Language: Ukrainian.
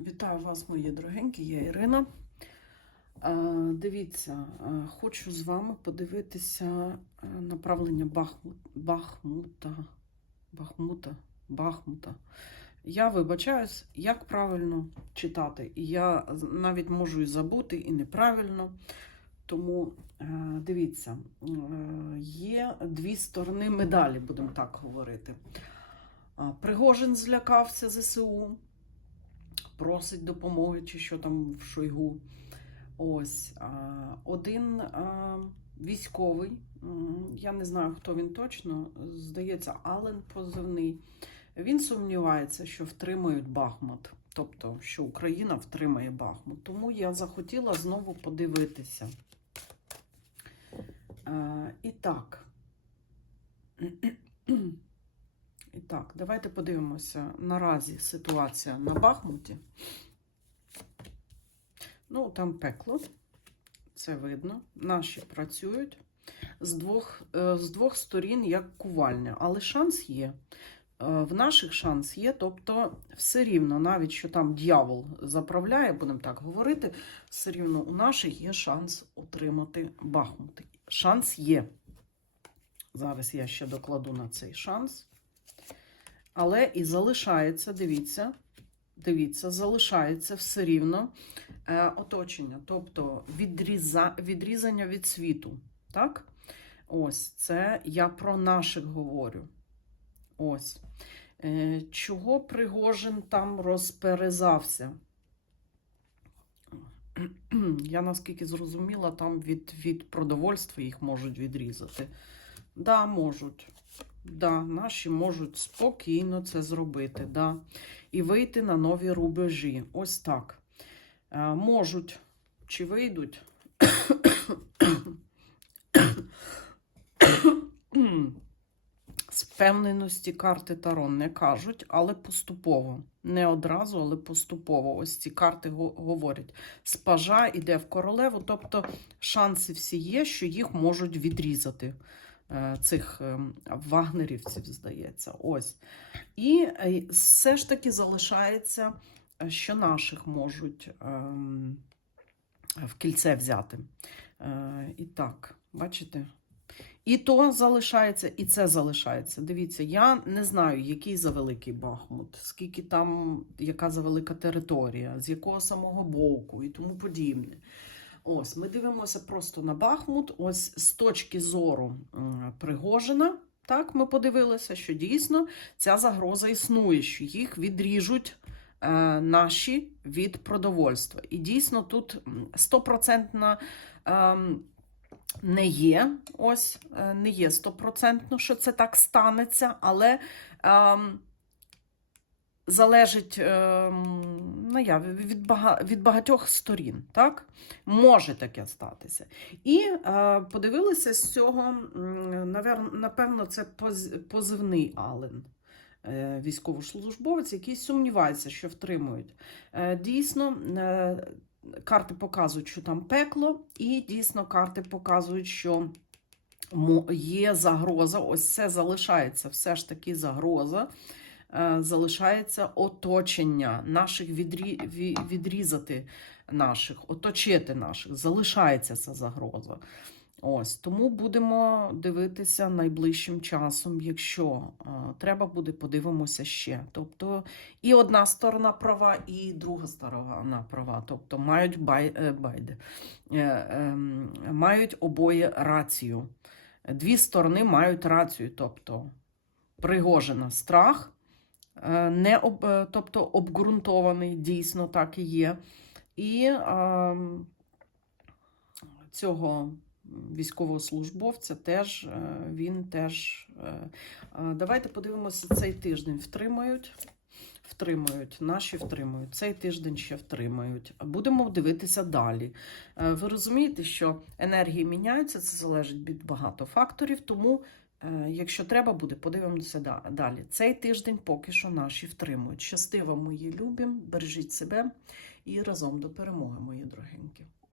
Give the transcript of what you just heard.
Вітаю вас, мої дорогенькі, я Ірина. Дивіться, хочу з вами подивитися направлення Бахмут, Бахмута. Бахмута. Бахмута. Я вибачаюсь, як правильно читати. І я навіть можу і забути, і неправильно. Тому дивіться, є дві сторони медалі, будемо так говорити. Пригожин злякався ЗСУ просить допомоги, чи що там в Шойгу. Ось один військовий, я не знаю, хто він точно, здається, Ален позивний. Він сумнівається, що втримають Бахмут, тобто, що Україна втримає Бахмут. Тому я захотіла знову подивитися. І так. І так, давайте подивимося наразі ситуація на Бахмуті. Ну, там пекло, це видно. Наші працюють з двох, е, з двох сторін як кувальня, але шанс є. Е, В наших шанс є, тобто все рівно, навіть що там дьявол заправляє, будемо так говорити, все рівно у наших є шанс отримати Бахмут. Шанс є. Зараз я ще докладу на цей шанс. Але і залишається, дивіться, дивіться, залишається все рівно е, оточення, тобто відріза, відрізання від світу. Так? Ось це я про наших говорю. Ось. Е, чого Пригожин там розперезався? Я наскільки зрозуміла, там від, від продовольства їх можуть відрізати. Да, можуть. Да, наші можуть спокійно це зробити, да. І вийти на нові рубежі. Ось так. Е, можуть чи вийдуть? З впевненості карти Таро не кажуть, але поступово. Не одразу, але поступово. Ось ці карти говорять. З пажа йде в королеву, тобто шанси всі є, що їх можуть відрізати цих ем, вагнерівців, здається. Ось. І е, все ж таки залишається, е, що наших можуть ем, в кільце взяти. Е, І так, бачите? І то залишається, і це залишається. Дивіться, я не знаю, який за великий Бахмут, скільки там, яка за велика територія, з якого самого боку і тому подібне. Ось, ми дивимося просто на Бахмут. Ось з точки зору Пригожина. Так, ми подивилися, що дійсно ця загроза існує, що їх відріжуть е, наші від продовольства. І дійсно тут стопроцентна. ем, не є, ось е, не є стопроцентно, що це так станеться, але ем, залежить ем, ну, я, від, бага, від багатьох сторін. Так? Може таке статися. І е, подивилися з цього, напевно, це поз- позивний Ален. е, Військовослужбовець, який сумнівається, що втримують. Е, Дійсно, е, карти показують, що там пекло, і дійсно карти показують, що є загроза. Ось це залишається все ж таки загроза. Е, Залишається оточення наших відрі... відрізати наших, оточити наших. Залишається ця загроза. Ось тому будемо дивитися найближчим часом. Якщо е, треба буде, подивимося ще. Тобто і одна сторона права, і друга сторона права. Тобто мають бай, е, байде, е, ем, мають обоє рацію. Дві сторони мають рацію, тобто Пригожина страх, е, не об, е, тобто обґрунтований, дійсно так і є. І ем, цього військовослужбовця теж е, він теж. е, е, Давайте подивимося цей тиждень. Втримають. Втримають, наші втримають. Цей тиждень ще втримають. Будемо дивитися далі. Е, Ви розумієте, що енергії міняються, це залежить від багато факторів. Тому, е, якщо треба буде, подивимося далі. Цей тиждень поки що наші втримують. Щастиво, мої любі, бережіть себе і разом до перемоги, мої дорогенькі.